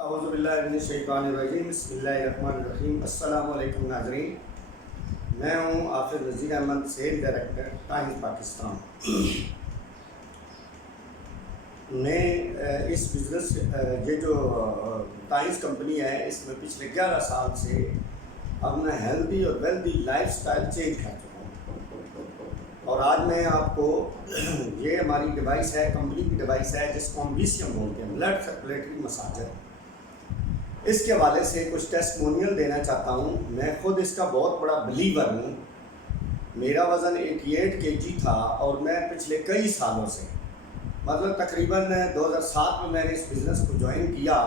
اعوذ باللہ من الشیطان الرجیم، بسم اللہ الرحمن الرحیم۔ السلام علیکم ناظرین، میں ہوں Hafiz Nazir Ahmed, sale director Times Pakistan. میں اس بزنس یہ جو ٹائمز کمپنی ہے، اس میں پچھلے 11 سال سے اپنا ہیلدی اور ویلدی لائف سٹائل چینج کر چکا ہوں، اور آج میں آپ کو یہ ہماری ڈیوائس ہے، کمپنی کی ڈیوائس ہے جس کو ہم BCM بولتے ہیں، بلڈ سرکولیٹری مساجر، اس کے حوالے سے کچھ ٹیسٹمونیل دینا چاہتا ہوں۔ میں خود اس کا بہت بڑا بلیور ہوں۔ میرا وزن 88 kg تھا، اور میں پچھلے کئی سالوں سے مطلب تقریباً 2007 میں نے اس بزنس کو جوائن کیا،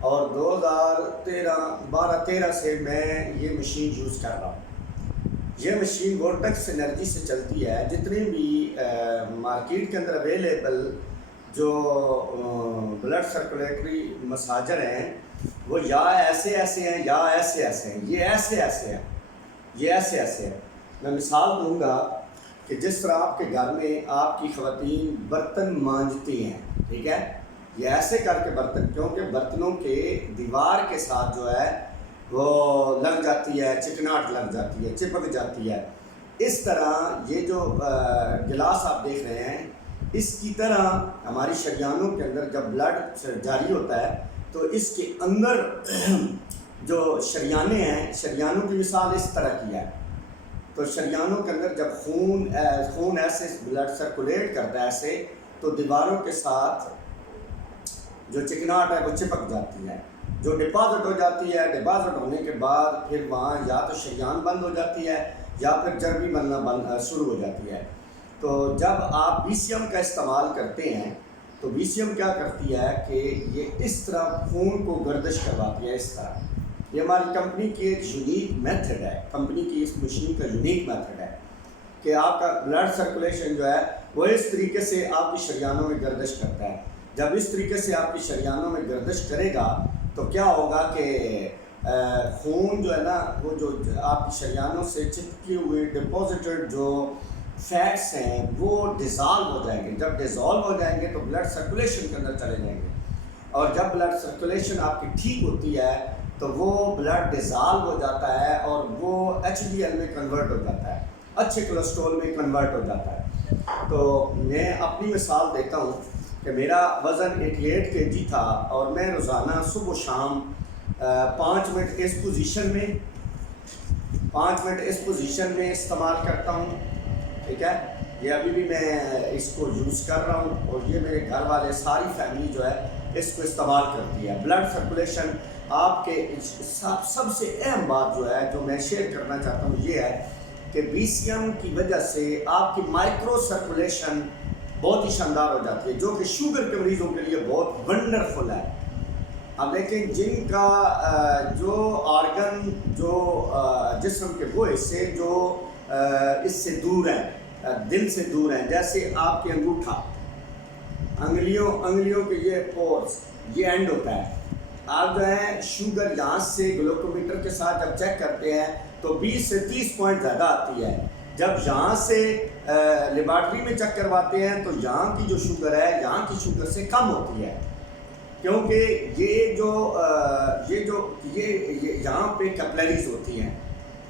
اور 2013 سے میں یہ مشین یوز کر رہا ہوں۔ یہ مشین وورٹیکس انرجی سے چلتی ہے۔ جتنے بھی مارکیٹ کے اندر اویلیبل جو بلڈ سرکولیٹری مساجر ہیں، وہ یا ایسے ہیں یا ایسے ہیں۔ یہ ایسے ہیں۔ میں مثال دوں گا کہ جس طرح آپ کے گھر میں آپ کی خواتین برتن مانجتی ہیں، ٹھیک ہے، یہ ایسے کر کے برتن، کیونکہ برتنوں کے دیوار کے ساتھ جو ہے وہ لگ جاتی ہے، چکناہٹ لگ جاتی ہے، چپک جاتی ہے۔ اس طرح یہ جو گلاس آپ دیکھ رہے ہیں، اس کی طرح ہماری شریانوں کے اندر جب بلڈ جاری ہوتا ہے تو اس کے اندر جو شریانے ہیں، شریانوں کی مثال اس طرح کی ہے۔ تو شریانوں کے اندر جب خون ایسے بلڈ سرکولیٹ کرتا ہے ایسے، تو دیواروں کے ساتھ جو چکناہٹ ہے وہ چپک جاتی ہے، جو ڈپازٹ ہو جاتی ہے۔ ڈپازٹ ہونے کے بعد پھر وہاں یا تو شریان بند ہو جاتی ہے یا پھر چربی بننا شروع ہو جاتی ہے۔ تو جب آپ BCM کا استعمال کرتے ہیں تو BCM کیا کرتی ہے کہ یہ اس طرح خون کو گردش کرواتی ہے، اس طرح۔ یہ ہماری کمپنی کی ایک یونیک میتھڈ ہے، کمپنی کی اس مشین کا یونیک میتھڈ ہے کہ آپ کا بلڈ سرکولیشن جو ہے وہ اس طریقے سے آپ کی شریانوں میں گردش کرتا ہے۔ جب اس طریقے سے آپ کی شریانوں میں گردش کرے گا تو کیا ہوگا کہ خون جو ہے نا، وہ جو آپ کی شریانوں سے چپکے ہوئے ڈپازٹڈ جو فیٹس ہیں وہ ڈیزالو ہو جائیں گے۔ جب ڈیزالو ہو جائیں گے تو بلڈ سرکولیشن کے اندر چلے جائیں گے، اور جب بلڈ سرکولیشن آپ کی ٹھیک ہوتی ہے تو وہ بلڈ ڈیزالو ہو جاتا ہے اور وہ HDL میں کنورٹ ہو جاتا ہے، اچھے کولیسٹرول میں کنورٹ ہو جاتا ہے۔ تو میں اپنی مثال دیتا ہوں کہ میرا وزن 88 kg تھا، اور میں روزانہ صبح و شام 5 منٹ اس پوزیشن میں استعمال کرتا ہوں، ٹھیک ہے۔ یہ ابھی بھی میں اس کو یوز کر رہا ہوں، اور یہ میرے گھر والے ساری فیملی جو ہے اس کو استعمال کرتی ہے۔ بلڈ سرکولیشن آپ کے سب سے اہم بات جو ہے جو میں شیئر کرنا چاہتا ہوں یہ ہے کہ BCM کی وجہ سے آپ کی مائکرو سرکولیشن بہت ہی شاندار ہو جاتی ہے، جو کہ شوگر کے مریضوں کے لیے بہت ونڈرفل ہے۔ اب لیکن جن کا جو آرگن، جو جسم کے وہ حصے جو اس سے دور ہیں، دل سے دور ہیں، جیسے آپ کے انگوٹھا، انگلیوں کے یہ پورس، یہ اینڈ ہوتا ہے۔ آپ جو ہے شوگر یہاں سے گلوکومیٹر کے ساتھ جب چیک کرتے ہیں تو 20 سے 30 پوائنٹ زیادہ آتی ہے۔ جب یہاں سے لیبارٹری میں چیک کرواتے ہیں تو یہاں کی جو شوگر ہے یہاں کی شوگر سے کم ہوتی ہے، کیونکہ یہ یہاں پہ کیپلریز ہوتی ہیں،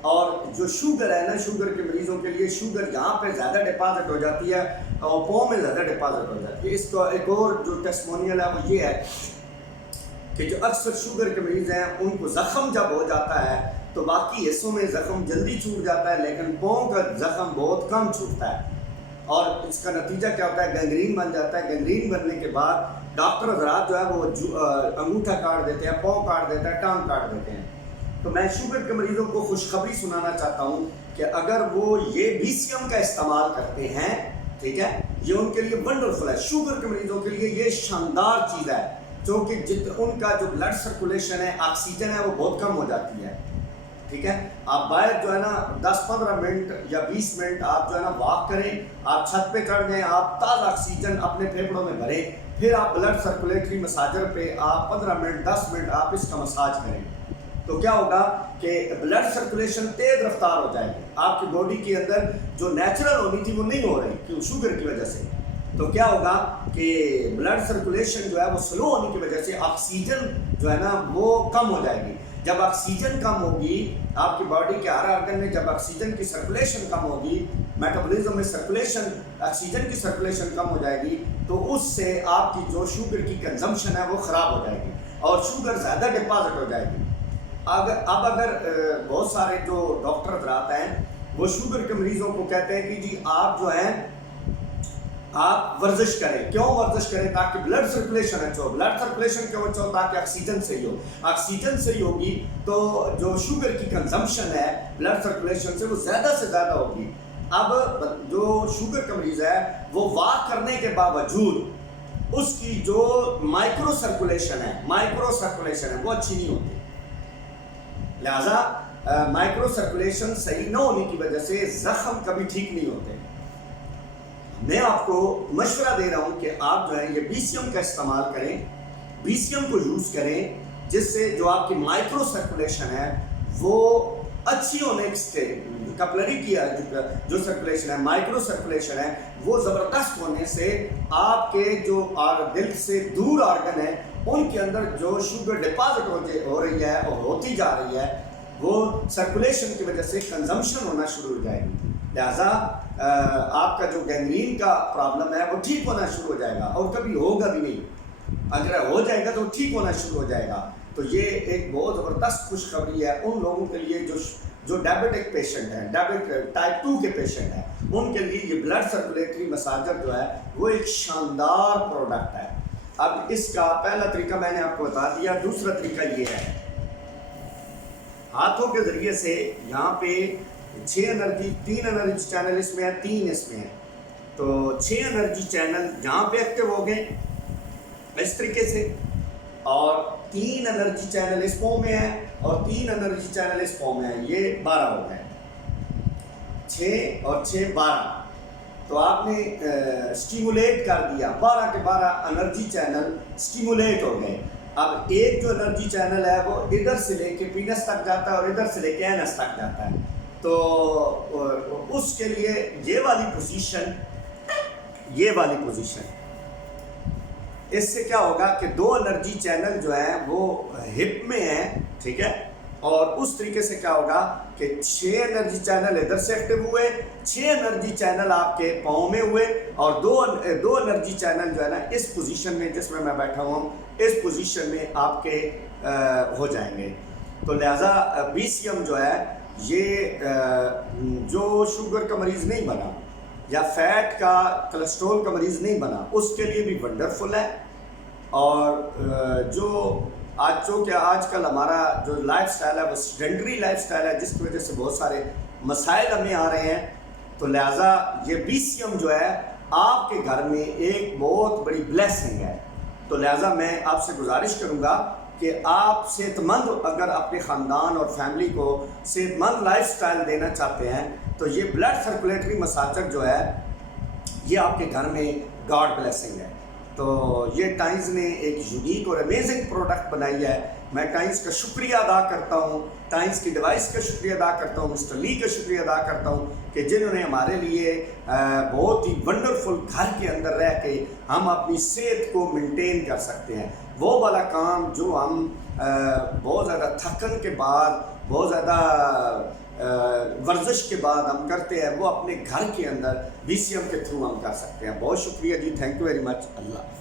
اور جو شوگر ہے نا، شوگر کے مریضوں کے لیے شوگر یہاں پہ زیادہ ڈپازٹ ہو جاتی ہے اور پاؤں میں زیادہ ڈپازٹ ہو جاتی ہے۔ اس کا ایک اور جو ٹیسٹمونیل ہے وہ یہ ہے کہ جو اکثر شوگر کے مریض ہیں ان کو زخم جب ہو جاتا ہے تو باقی حصوں میں زخم جلدی چھوٹ جاتا ہے، لیکن پاؤں کا زخم بہت کم چھوٹتا ہے، اور اس کا نتیجہ کیا ہوتا ہے؟ گینگرین بن جاتا ہے۔ گینگرین بننے کے بعد ڈاکٹر حضرات جو ہے وہ انگوٹھا کاٹ دیتے ہیں، پاؤں کاٹ دیتے ہیں، ٹانگ کاٹ دیتے ہیں۔ تو میں شوگر کے مریضوں کو خوشخبری سنانا چاہتا ہوں کہ اگر وہ یہ BCM کا استعمال کرتے ہیں، ٹھیک ہے، یہ ان کے لیے ونڈرفل ہے۔ شوگر کے مریضوں کے لیے یہ شاندار چیز ہے، کیونکہ ان کا جو بلڈ سرکولیشن ہے، آکسیجن ہے، وہ بہت کم ہو جاتی ہے، ٹھیک ہے۔ آپ باہر جو ہے نا 10-15 منٹ یا 20 منٹ آپ جو ہے نا واک کریں، آپ چھت پہ چڑھ جائیں، آپ تازہ آکسیجن اپنے پھیپھڑوں میں بھریں، پھر آپ بلڈ سرکولیٹری مساجر پہ آپ 15 منٹ 10 منٹ آپ اس کا مساج کریں، تو کیا ہوگا کہ بلڈ سرکولیشن تیز رفتار ہو جائے گی۔ آپ کی باڈی کے اندر جو نیچرل ہونی تھی وہ نہیں ہو رہی، کیوں؟ شوگر کی وجہ سے۔ تو کیا ہوگا کہ بلڈ سرکولیشن جو ہے وہ سلو ہونے کی وجہ سے آکسیجن جو ہے نا وہ کم ہو جائے گی. جب آکسیجن کم ہوگی آپ کی باڈی کے ہر آرگن میں، جب آکسیجن کی سرکولیشن کم ہوگی، میٹابولزم میں سرکولیشن، آکسیجن کی سرکولیشن کم ہو جائے گی، تو اس سے آپ کی جو شوگر کی کنزمپشن ہے وہ خراب ہو جائے گی اور شوگر زیادہ ڈپازٹ ہو جائے گی. اب اگر بہت سارے جو ڈاکٹر حضرات ہیں وہ شوگر کے مریضوں کو کہتے ہیں کہ جی آپ جو ہیں آپ ورزش کریں. کیوں ورزش کریں؟ تاکہ بلڈ سرکولیشن اچھا ہو. بلڈ سرکولیشن کیوں اچھا ہو؟ تاکہ آکسیجن صحیح ہو. آکسیجن صحیح ہوگی تو جو شوگر کی کنزمپشن ہے بلڈ سرکولیشن سے وہ زیادہ سے زیادہ ہوگی. اب جو شوگر کا مریض ہے وہ واک کرنے کے باوجود اس کی جو مائکرو سرکولیشن ہے وہ اچھی نہیں ہوتی. لہذا مائکرو سرکولیشن صحیح نہ ہونے کی وجہ سے زخم کبھی ٹھیک نہیں ہوتے. میں آپ کو مشورہ دے رہا ہوں کہ آپ جو ہے یہ BCM کا استعمال کریں، BCM کو یوز کریں، جس سے جو آپ کی مائکرو سرکولیشن ہے وہ اچھی ہونے سے، کپلری کی جو سرکولیشن ہے، مائکرو سرکولیشن ہے، وہ زبردست ہونے سے آپ کے جو دل سے دور آرگن ہیں ان کے اندر جو شوگر ڈپازٹ ہو رہی ہے اور ہوتی جا رہی ہے وہ سرکولیشن کی وجہ سے کنزمپشن ہونا شروع ہو جائے گی. لہٰذا آپ کا جو گینگرین کا پرابلم ہے وہ ٹھیک ہونا شروع ہو جائے گا اور کبھی ہوگا بھی نہیں. اگر ہو جائے گا تو ٹھیک ہونا شروع ہو جائے گا. تو یہ ایک بہت زبردست خوشخبری ہے ان لوگوں کے لیے جو ڈائبٹک پیشنٹ ہیں، ٹائپ 2 کے پیشنٹ ہیں، ان کے لیے یہ بلڈ سرکولیٹری مساجر جو ہے وہ ایک شاندار پروڈکٹ ہے. اب اس کا پہلا طریقہ میں نے آپ کو بتا دیا. دوسرا طریقہ یہ ہے، ہاتھوں کے ذریعے سے یہاں پہ 3 انرجی چینل اس میں ہے، 3 اس میں ہے. تو 6 انرجی چینل جہاں پہ ایکٹیو ہو گئے اس طریقے سے، اور 3 انرجی چینل اس پاؤں میں ہے اور 3 انرجی چینل اس پاؤں میں ہے. یہ 12 ہو گئے، 6 اور 6 12. تو آپ نے سٹیمولیٹ کر دیا، 12 کے 12 انرجی چینل سٹیمولیٹ ہو گئے. اب ایک جو انرجی چینل ہے وہ ادھر سے لے کے پینس تک جاتا ہے اور ادھر سے لے کے اینس تک جاتا ہے. تو اس کے لیے یہ والی پوزیشن اس سے کیا ہوگا کہ 2 انرجی چینل جو ہیں وہ ہپ میں ہیں، ٹھیک ہے، اور اس طریقے سے کیا ہوگا کہ 6 انرجی چینل ادھر سے ایکٹیو ہوئے، 6 انرجی چینل آپ کے پاؤں میں ہوئے، اور دو انرجی چینل جو ہے نا اس پوزیشن میں جس میں بیٹھا ہوں اس پوزیشن میں آپ کے ہو جائیں گے. تو لہٰذا BCM جو ہے یہ جو شوگر کا مریض نہیں بنا یا فیٹ کا کولیسٹرول کا مریض نہیں بنا اس کے لیے بھی ونڈرفل ہے. اور جو آج کل ہمارا جو لائف سٹائل ہے وہ سیڈنٹری لائف سٹائل ہے، جس کی وجہ سے بہت سارے مسائل ہمیں آ رہے ہیں. تو لہٰذا یہ BCM جو ہے آپ کے گھر میں ایک بہت بڑی بلیسنگ ہے. تو لہٰذا میں آپ سے گزارش کروں گا کہ آپ صحت مند، اگر اپنے خاندان اور فیملی کو صحت مند لائف سٹائل دینا چاہتے ہیں تو یہ بلڈ سرکولیٹری مساجر جو ہے یہ آپ کے گھر میں گاڈ بلیسنگ ہے. تو یہ ٹائنز نے ایک یونیک اور امیزنگ پروڈکٹ بنائی ہے. میں ٹائنز کا شکریہ ادا کرتا ہوں، ٹائنز کی ڈیوائس کا شکریہ ادا کرتا ہوں، مسٹر لی کا شکریہ ادا کرتا ہوں کہ جنہوں نے ہمارے لیے بہت ہی ونڈرفل گھر کے اندر رہ کے ہم اپنی صحت کو مینٹین کر سکتے ہیں. وہ والا کام جو ہم بہت زیادہ تھکن کے بعد، بہت زیادہ ورزش کے بعد ہم کرتے ہیں، وہ اپنے گھر کے اندر BCM کے تھرو ہم کر سکتے ہیں. بہت شکریہ جی، thank you very much. Allah